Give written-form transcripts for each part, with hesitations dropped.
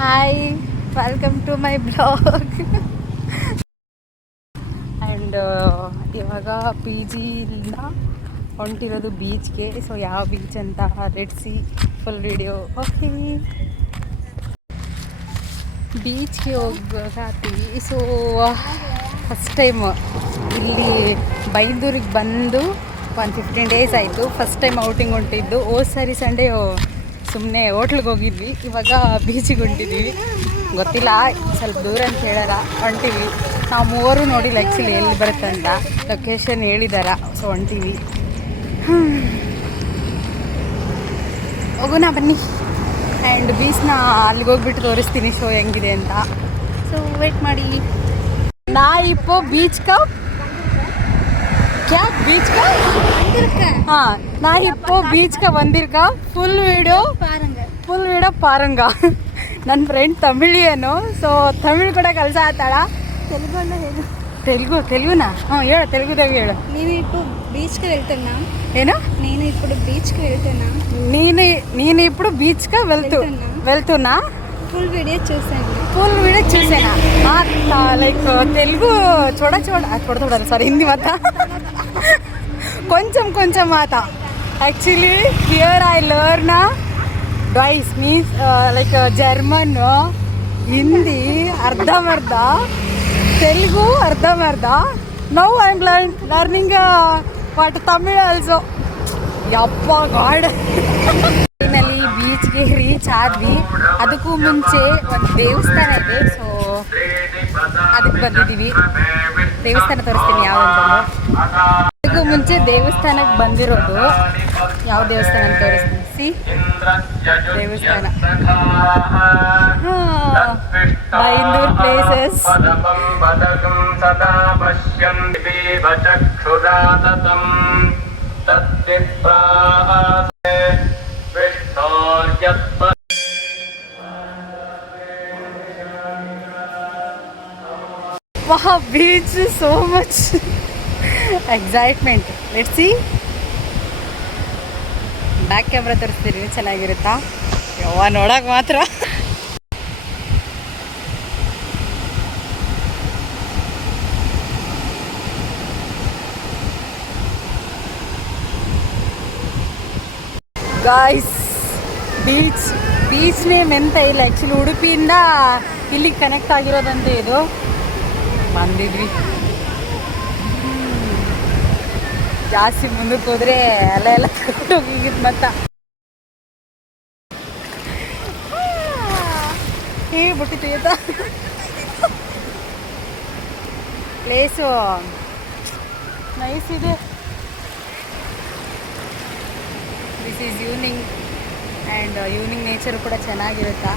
Hi, welcome to my blog. And ಇವಾಗ P ಜಿಯಿಂದ ಹೊಂಟಿರೋದು ಬೀಚ್ಗೆ. ಸೊ ಯಾವ ಬೀಚ್ ಅಂತ let's see full video. Okay, ಬೀಚ್ಗೆ ಹೋಗ್ತೀವಿ. ಸೊ ಫಸ್ಟ್ ಟೈಮ್ ಇಲ್ಲಿ ಬೈಂದೂರಿಗೆ ಬಂದು 15 ಡೇಸ್ ಆಯಿತು. ಫಸ್ಟ್ ಟೈಮ್ ಔಟಿಂಗ್ ಹೊಂಟಿದ್ದು. ಸರಿ ಸಂಡೇ ಸುಮ್ಮನೆ ಹೋಟ್ಲಿಗೆ ಹೋಗಿದ್ವಿ. ಇವಾಗ ಬೀಚಿಗೆ ಹೊಂಟಿದ್ವಿ. ಗೊತ್ತಿಲ್ಲ, ಸ್ವಲ್ಪ ದೂರ ಅಂತ ಹೇಳಾರ, ಹೊಂಟೀವಿ. ನಾವು ಮೂವರು ನೋಡಿಲ್ಲ ಆ್ಯಕ್ಚುಲಿ ಎಲ್ಲಿ ಬರುತ್ತೆ ಅಂತ. ಲೊಕೇಶನ್ ಹೇಳಿದಾರ, ಸೊ ಹೊಂಟೀವಿ. ಹೋಗೋಣ ಬನ್ನಿ. ಆ್ಯಂಡ್ ಬೀಚ್ನ ಅಲ್ಲಿಗೆ ಹೋಗ್ಬಿಟ್ಟು ತೋರಿಸ್ತೀನಿ ಶೋ ಹೆಂಗಿದೆ ಅಂತ. ಸೊ ವೇಟ್ ಮಾಡಿ. ನಾ ಇಪ್ಪೋ ಬೀಚ್ का क्या बीच का हाँ ना इप्पो बीच का मंदिर का फुल वीडियो ಪಾರಂಗ. ನನ್ನ ಫ್ರೆಂಡ್ ತಮಿಳಿಯನು, ಸೊ ತಮಿಳು ಕೂಡ ಕಲ್ಸ ಆತಾಳ. తెలుగునా ಹೇಳು, తెలుగుದಾಗ ಹೇಳು. నేను ఇప్పుడు బీచ్కి వెళ్తున్నా. ಏನು? నేను ఇప్పుడు బీచ్కి వెళ్తున్నా. నేను ఇప్పుడు బీచ్కి వెళ్తున్నా. ఫుల్ వీడియో చూసానా. లైక్ తెలుగు చూడాలి సారీ, హిందీ మాత కొంచెం మాత. Actually here I learn twice means like German, Hindi ಅರ್ಧಂಬರ್ಧ, ತೆಲುಗು ಅರ್ಧಂಬರ್ಧ. Now I am learning what Tamil also. ಯಪ್ಪ ಗಾಡ್. ನಲ್ಲಿ ಬೀಚ್ಗೆ ರೀಚ್ ಆದ್ವಿ. ಅದಕ್ಕೂ ಮುಂಚೆ ಒಂದು ದೇವಸ್ಥಾನ ಇದೆ, ಸೊ ಅದಕ್ಕೆ ಬಂದಿದ್ದೀವಿ. ದೇವಸ್ಥಾನ ತೋರಿಸ್ತೀನಿ ಯಾವಂತಂದು. ಅದಕ್ಕೂ ಮುಂಚೆ ದೇವಸ್ಥಾನಕ್ಕೆ ಬಂದಿರೋದು. ಯಾವ ದೇವಸ್ಥಾನ ಅಂತ ತೋರಿಸ್ತೀನಿ. ದೇವಸ್ಥಾನ Byndoor places. Wow, beach, so much excitement. Let's see. Back camera ತೋರಿಸ್ತೀನಿ, ಚೆನ್ನಾಗಿರುತ್ತಾ? ಯವ್ವ ನೋಡಕ್ಕೆ ಮಾತ್ರ. ಗಾಯ್ಸ್, ಬೀಚ್ ನೇಮ್ ಎಂತ ಇಲ್ಲ ಆ್ಯಕ್ಚುಲಿ. ಉಡುಪಿಯಿಂದ ಇಲ್ಲಿಗೆ ಕನೆಕ್ಟ್ ಆಗಿರೋದಂತೆ ಇದು. ಬಂದಿದ್ವಿ. ಜಾಸ್ತಿ ಮುಂದಕ್ಕೆ ಹೋದರೆ ಎಲ್ಲ ಹೋಗಿದ್ದು ಮತ್ತ ಬಿಟ್ಟಿತ್ತು ಈತ. ಪ್ಲೇಸು ನೈಸ್ ಇದೆ. This is evening and evening nature ಕೂಡ ಚೆನ್ನಾಗಿರುತ್ತಾ.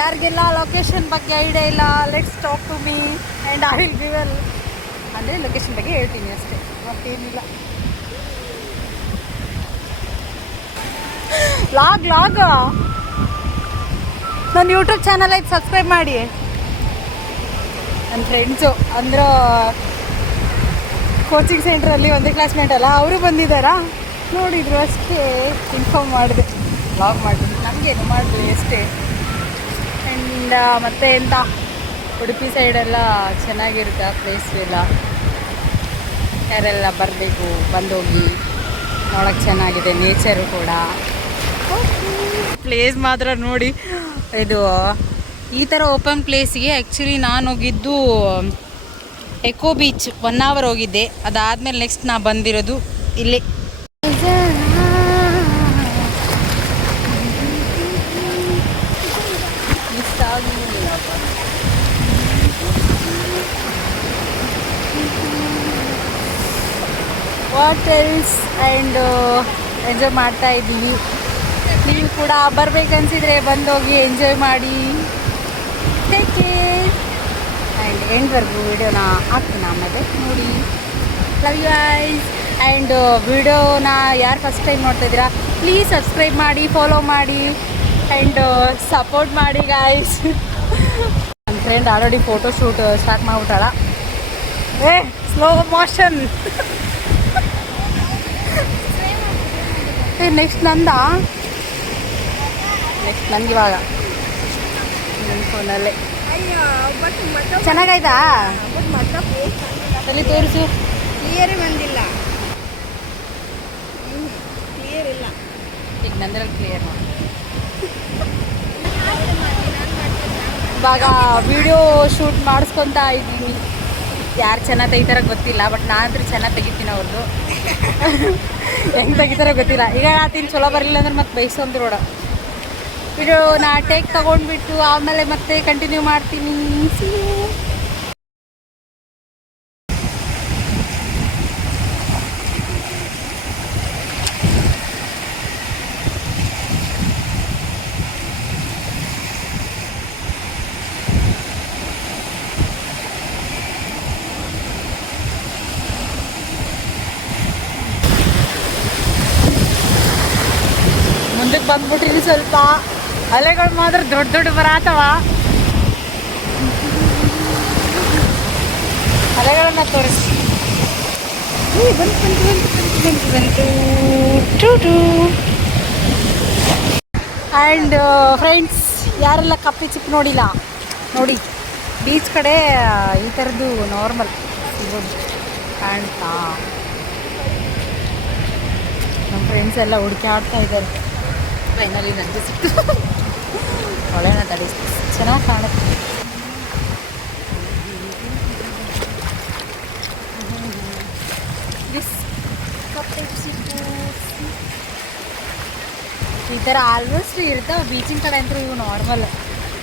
ಯಾರಿಗೆಲ್ಲ ಲೊಕೇಶನ್ ಬಗ್ಗೆ ಐಡಿಯಾ ಇಲ್ಲ, let's talk to me and I will give ಅಂದರೆ ಲೊಕೇಶನ್ ಬಗ್ಗೆ ಹೇಳ್ತೀನಿ ಅಷ್ಟೇ, ಮತ್ತೇನಿಲ್ಲ. ಲಾಗ್ ನನ್ನ ಯೂಟ್ಯೂಬ್ ಚಾನಲ್ ಐತೆ, ಸಬ್ಸ್ಕ್ರೈಬ್ ಮಾಡಿ. ನನ್ನ ಫ್ರೆಂಡ್ಸು ಅಂದ್ರೆ ಕೋಚಿಂಗ್ ಸೆಂಟ್ರಲ್ಲಿ ಒಂದೇ ಕ್ಲಾಸ್ಮೇಟ್ ಅಲ್ಲ, ಅವರು ಬಂದಿದ್ದಾರಾ, ನೋಡಿದ್ರು ಅಷ್ಟೇ. ಇನ್ಫಾರ್ಮ್ ಮಾಡಿದೆ, ಲಾಗ್ ಮಾಡಿದ್ವಿ. ನಮಗೇನು ಮಾಡಿದ್ವಿ ಅಷ್ಟೇ. ಆ್ಯಂಡ್ ಮತ್ತೆ ಎಂತ, ಉಡುಪಿ ಸೈಡೆಲ್ಲ ಚೆನ್ನಾಗಿರುತ್ತೆ ಪ್ಲೇಸ್ ಎಲ್ಲ. ಯಾರೆಲ್ಲ ಬರಬೇಕು, ಬಂದೋಗಿ ನೋಡೋಕ್ಕೆ ಚೆನ್ನಾಗಿದೆ. ನೇಚರು ಕೂಡ. ಪ್ಲೇಸ್ ಮಾತ್ರ ನೋಡಿ. ಇದು ಈ ಥರ ಓಪನ್ ಪ್ಲೇಸಿಗೆ ಆ್ಯಕ್ಚುಲಿ ನಾನು ಹೋಗಿದ್ದು ಎಕೋ ಬೀಚ್ 1 hour ಹೋಗಿದ್ದೆ. ಅದಾದಮೇಲೆ ನೆಕ್ಸ್ಟ್ ನಾ ಬಂದಿರೋದು ಇಲ್ಲೇ. ವಾಟ್ ಎಲ್ಸ್ ಆ್ಯಂಡ್ ಎಂಜಾಯ್ ಮಾಡ್ತಾ ಇದ್ದೀವಿ. ನೀವು ಕೂಡ ಬರಬೇಕನ್ಸಿದ್ರೆ ಬಂದೋಗಿ ಎಂಜಾಯ್ ಮಾಡಿ. Take care. ಆ್ಯಂಡ್ ಎಂಡ್ವರೆಗೂ ವಿಡಿಯೋನ ಹಾಕ್ತೀನಿ ಆಮೇಲೆ ನೋಡಿ. Love you guys. ಆ್ಯಂಡ್ ವಿಡಿಯೋನ ಯಾರು ಫಸ್ಟ್ ಟೈಮ್ ನೋಡ್ತಾಯಿದ್ದೀರಾ, ಪ್ಲೀಸ್ ಸಬ್ಸ್ಕ್ರೈಬ್ ಮಾಡಿ, ಫಾಲೋ ಮಾಡಿ ಆ್ಯಂಡ್ ಸಪೋರ್ಟ್ ಮಾಡಿ ಗಾಯ್ಸ್. ನನ್ನ friend already photo shoot start ಮಾಡಿಬಿಟ್ಟಾಳ. Slow motion. ನೆಕ್ಸ್ಟ್ ನಂಗಿವಾಗ ನನ್ನ ಫೋನಲ್ಲೇ. ಅಯ್ಯೋ ಬಟ್ ಮತ್ತೆ ಚೆನ್ನಾಗಾಯ್ತಾ? ಬಟ್ ಮತ್ತೆ ಫೇಸ್ ಅಲ್ಲಿ ತೋರಿಸು. ಕ್ಲಿಯರೇ ಬಂದಿಲ್ಲ. ಕ್ಲಿಯರ್ ಇಲ್ಲ. ಈಗ ನಂದ್ರಲ್ಲಿ ಕ್ಲಿಯರ್ ಮಾಡಿ. ಇವಾಗ ವಿಡಿಯೋ ಶೂಟ್ ಮಾಡಿಸ್ಕೊತಾ ಇದ್ದೀನಿ. ಯಾರು ಚೆನ್ನಾಗಿ ತೆಗಿತಾರ ಗೊತ್ತಿಲ್ಲ, ಬಟ್ ನಾನಂತೂ ಚೆನ್ನಾಗಿ ತೆಗಿತೀನಿ ಅವ್ರದ್ದು. ಹೆಂಗೆ ತೆಗಿತಾರೋ ಗೊತ್ತಿಲ್ಲ. ಈಗ ಆತೀನಿ ಚಲೋ ಬರಲಿಲ್ಲ ಅಂದ್ರೆ ಮತ್ತೆ ಬೈಸೊಂದು ರೋಡ ವಿಡಿಯೋನ ಟೇಕ್ ತಗೊಂಡ್ಬಿಟ್ಟು ಆಮೇಲೆ ಮತ್ತೆ ಕಂಟಿನ್ಯೂ ಮಾಡ್ತೀನಿ. ಮುಂದಕ್ಕೆ ಬಂದ್ಬಿಟ್ರಿ ಸ್ವಲ್ಪ. ಅಲೆಗಳು ಮಾತ್ರ ದೊಡ್ಡ ದೊಡ್ಡ ಬರತ್ತವ. ಅಲೆಗಳನ್ನ ತೋರಿಸಿ. ಬಂತು ಆ್ಯಂಡ್ ಫ್ರೆಂಡ್ಸ್, ಯಾರೆಲ್ಲ ಕಪ್ಪಿ ಚಿಪ್ ನೋಡಿಲ್ಲ ನೋಡಿ, ಬೀಚ್ ಕಡೆ ಈ ಥರದ್ದು ನಾರ್ಮಲ್ ಸಿಗೋದು ಕಾಣ್ತಾ. ನಮ್ಮ ಫ್ರೆಂಡ್ಸ್ ಎಲ್ಲ ಹುಡುಕಿ ಆಡ್ತಾ ಇದ್ದಾರೆ. ಫೈನಲಿ ನನಗೆ ಸಿಕ್ತು. ಒಳ್ಳೆಯ ತಡಿ, ಚೆನ್ನಾಗಿ ಕಾಣುತ್ತೆ. ಈ ಥರ ಆಲ್ಮೋಸ್ಟ್ ಇರ್ತಾವೆ ಬೀಚಿನ ಕಡೆ ಅಂತೂ. ಇವು ನಾರ್ಮಲ್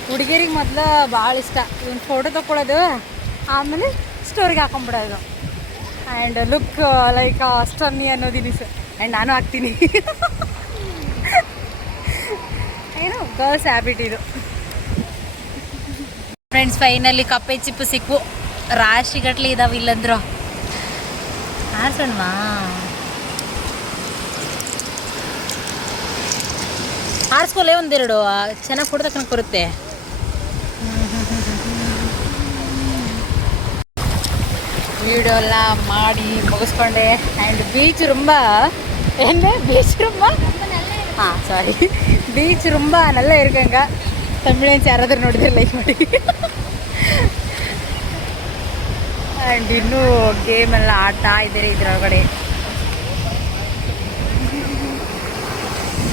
ಹುಡುಗಿಯರಿಗೆ ಮೊದಲು ಭಾಳ ಇಷ್ಟ ಇವನ್ ಫೋಟೋ ತೊಗೊಳೋದು, ಆಮೇಲೆ ಸ್ಟೋರಿಗೆ ಹಾಕೊಂಡ್ಬಿಡೋದು. ಆ್ಯಂಡ್ ಲುಕ್ ಲೈಕ್ ಅಷ್ಟೊನ್ನಿ ಅನ್ನೋದಿನಿಸು. ಆ್ಯಂಡ್ ನಾನು ಹಾಕ್ತೀನಿ. ಏನು ಗರ್ಲ್ಸ್ ಹ್ಯಾಬಿಟ್ ಇದು. ಫ್ರೆಂಡ್ಸ್, ಫೈನಲಿ ಕಪ್ಪೆ ಚಿಪ್ಪು ಸಿಕ್ಕು. ರಾಶಿಗಟ್ಲೆ ಇದಾವೆ ಇಲ್ಲಂದ್ರು. ಹಾಸನ್ವಾ ಆರಿಸ್ಕೊಲ್ಲೇ ಒಂದೆರಡು ಚೆನ್ನಾಗಿ ಫೋಟೋ ತಕ್ಕನಕ್ಕೆ ಬರುತ್ತೆ. ವಿಡಿಯೋ ಎಲ್ಲ ಮಾಡಿ ಮುಗಿಸ್ಕೊಂಡೆ. ಆ್ಯಂಡ್ ಬೀಚ್ ತುಂಬ ಬೀಚ್ ತುಂಬ ನಲ್ಲ ಇರ್ಕಂಗ. ತಮಿಳನ್ಸ್ ಯಾರಾದ್ರೂ ನೋಡಿದ್ರೆ ಲೈಕ್ ಮಾಡಿ. ಆ್ಯಂಡ್ ಇನ್ನೂ ಗೇಮ್ ಎಲ್ಲ ಆಡ್ತಾ ಇದ್ದಾರೆ ಇದರೊಳಗಡೆ.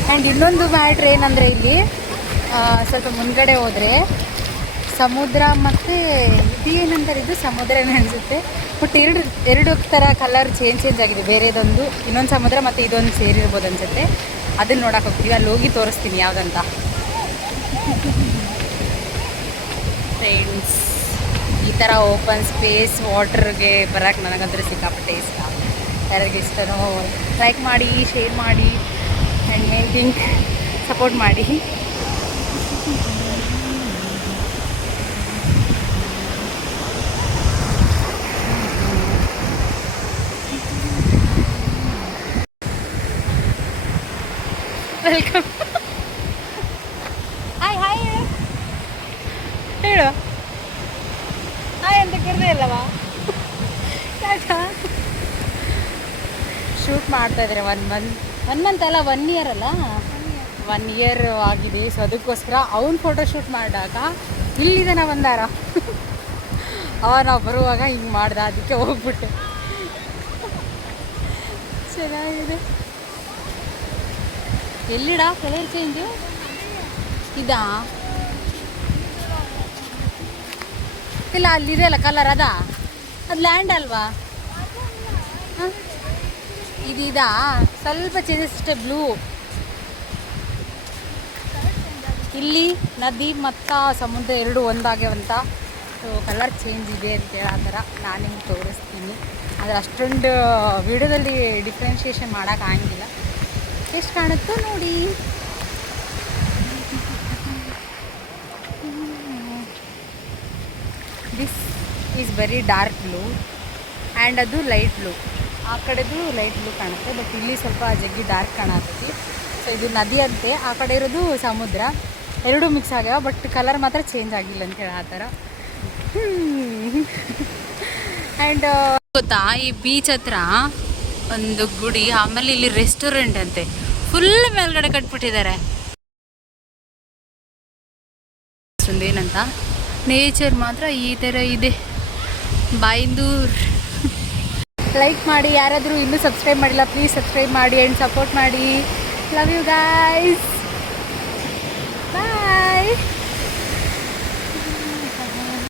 ಆ್ಯಂಡ್ ಇನ್ನೊಂದು ಮ್ಯಾಟ್ರ್ ಏನಂದರೆ, ಇಲ್ಲಿ ಸ್ವಲ್ಪ ಮುಂದ್ಗಡೆ ಹೋದರೆ ಸಮುದ್ರ ಮತ್ತು ಇದೇನಂತಾರೆ, ಇದು ಸಮುದ್ರನೇ ಅನಿಸುತ್ತೆ. ಬಟ್ ಎರಡು ಥರ ಕಲರ್ ಚೇಂಜ್ ಆಗಿದೆ. ಬೇರೆದೊಂದು ಇನ್ನೊಂದು ಸಮುದ್ರ ಮತ್ತು ಇದೊಂದು ಸೇರಿರ್ಬೋದು ಅನಿಸುತ್ತೆ. ಅದನ್ನು ನೋಡೋಕೆ ಹೋಗ್ತೀವಿ. ಅಲ್ಲಿ ಹೋಗಿ ತೋರಿಸ್ತೀನಿ ಯಾವುದಂತ. ಫ್ರೆಂಡ್ಸ್, ಈ ಥರ ಓಪನ್ ಸ್ಪೇಸ್ ವಾಟರ್ಗೆ ಬರೋಕ್ಕೆ ನನಗಂದ್ರೆ ಸಿಕ್ಕಾಪಟ್ಟೆ ಇಷ್ಟ. ಯಾರಿಗೆ ಇಷ್ಟನೋ ಲೈಕ್ ಮಾಡಿ, ಶೇರ್ ಮಾಡಿ, ಆ್ಯಂಡ್ ಮೇನ್ ಥಿಂಗ್ ಸಪೋರ್ಟ್ ಮಾಡಿ. ವೆಲ್ಕಮ್. ಹಾಯ್ ಹಾಯ್ ಹೇಳು. ಹಾಯ್ ಅಂತ ಕರೆದೇ ಇಲ್ಲವಾ? ಶೂಟ್ ಮಾಡ್ತಾ ಇದ್ದಾರೆ. 1 ಮಂತ್ ಅಲ್ಲ, 1 ಇಯರ್ ಅಲ್ಲ, 1 ಇಯರ್ ಆಗಿದೆ. ಸೊ ಅದಕ್ಕೋಸ್ಕರ ಅವ್ನ ಫೋಟೋ ಶೂಟ್ ಮಾಡಿದಾಗ ಇಲ್ಲಿದೆ ಬಂದಾರ. ನಾವು ಬರುವಾಗ ಹಿಂಗೆ ಮಾಡ್ದೆ, ಅದಕ್ಕೆ ಹೋಗ್ಬಿಟ್ಟೆ. ಚೆನ್ನಾಗಿದೆ. ಎಲ್ಲಿಡ ಕಲರ್ ಚೇಂಜು ಇದಾ? ಇಲ್ಲ, ಅಲ್ಲಿದೆ ಅಲ್ಲ ಕಲರ್, ಅದು ಲ್ಯಾಂಡ್ ಅಲ್ವಾ? ಹಾಂ, ಇದಾ ಸ್ವಲ್ಪ ಚೇಂಜಸ್ ಅಷ್ಟೇ. ಬ್ಲೂ ಇಲ್ಲಿ ನದಿ ಮತ್ತು ಸಮುದ್ರ ಎರಡು ಒಂದಾಗ್ಯವಂತ. ಸೊ ಕಲರ್ ಚೇಂಜ್ ಇದೆ ಅಂತ ಹೇಳೋ ಥರ ನಾನು ನಿಮ್ಗೆ ತೋರಿಸ್ತೀನಿ. ಆದರೆ ಅಷ್ಟೊಂದು ವಿಡಿಯೋದಲ್ಲಿ ಡಿಫ್ರೆನ್ಷಿಯೇಷನ್ ಮಾಡೋಕ್ಕಾಗಿಲ್ಲ. ಎಷ್ಟು ಕಾಣುತ್ತೋ ನೋಡಿ. This is very dark blue and ಅದು ಲೈಟ್ ಬ್ಲೂ. ಆ ಕಡೆದು ಲೈಟ್ ಬ್ಲೂ ಕಾಣುತ್ತೆ, ಬಟ್ ಇಲ್ಲಿ ಸ್ವಲ್ಪ ಜಗ್ಗಿ ಡಾರ್ಕ್ ಕಾಣತ್ತೈತಿ. ಸೊ ಇದು ನದಿ ಅಂತೆ, ಆ ಕಡೆ ಇರೋದು ಸಮುದ್ರ. ಎರಡೂ ಮಿಕ್ಸ್ ಆಗ್ಯಾವ, ಬಟ್ ಕಲರ್ ಮಾತ್ರ ಚೇಂಜ್ ಆಗಿಲ್ಲ ಅಂತ ಹೇಳಿ ಆ ಥರ. ಆ್ಯಂಡ್ ಗೊತ್ತಾ, ಈ ಬೀಚ್ ಹತ್ರ ಒಂದು ಗುಡಿ, ಆಮೇಲೆ ಇಲ್ಲಿ ರೆಸ್ಟೋರೆಂಟ್ ಅಂತೆ. ಫುಲ್ ಮೇಲ್ಗಡೆ ಕಟ್ಬಿಟ್ಟಿದ್ದಾರೆ. ಅಷ್ಟೊಂದೇನಂತ. ನೇಚರ್ ಮಾತ್ರ ಈ ಥರ ಇದೆ. ಬಾಯಿಂದೂರ್. ಲೈಕ್ ಮಾಡಿ, ಯಾರಾದರೂ ಇನ್ನೂ ಸಬ್ಸ್ಕ್ರೈಬ್ ಮಾಡಿಲ್ಲ ಪ್ಲೀಸ್ ಸಬ್ಸ್ಕ್ರೈಬ್ ಮಾಡಿ ಆ್ಯಂಡ್ ಸಪೋರ್ಟ್ ಮಾಡಿ. Love you guys.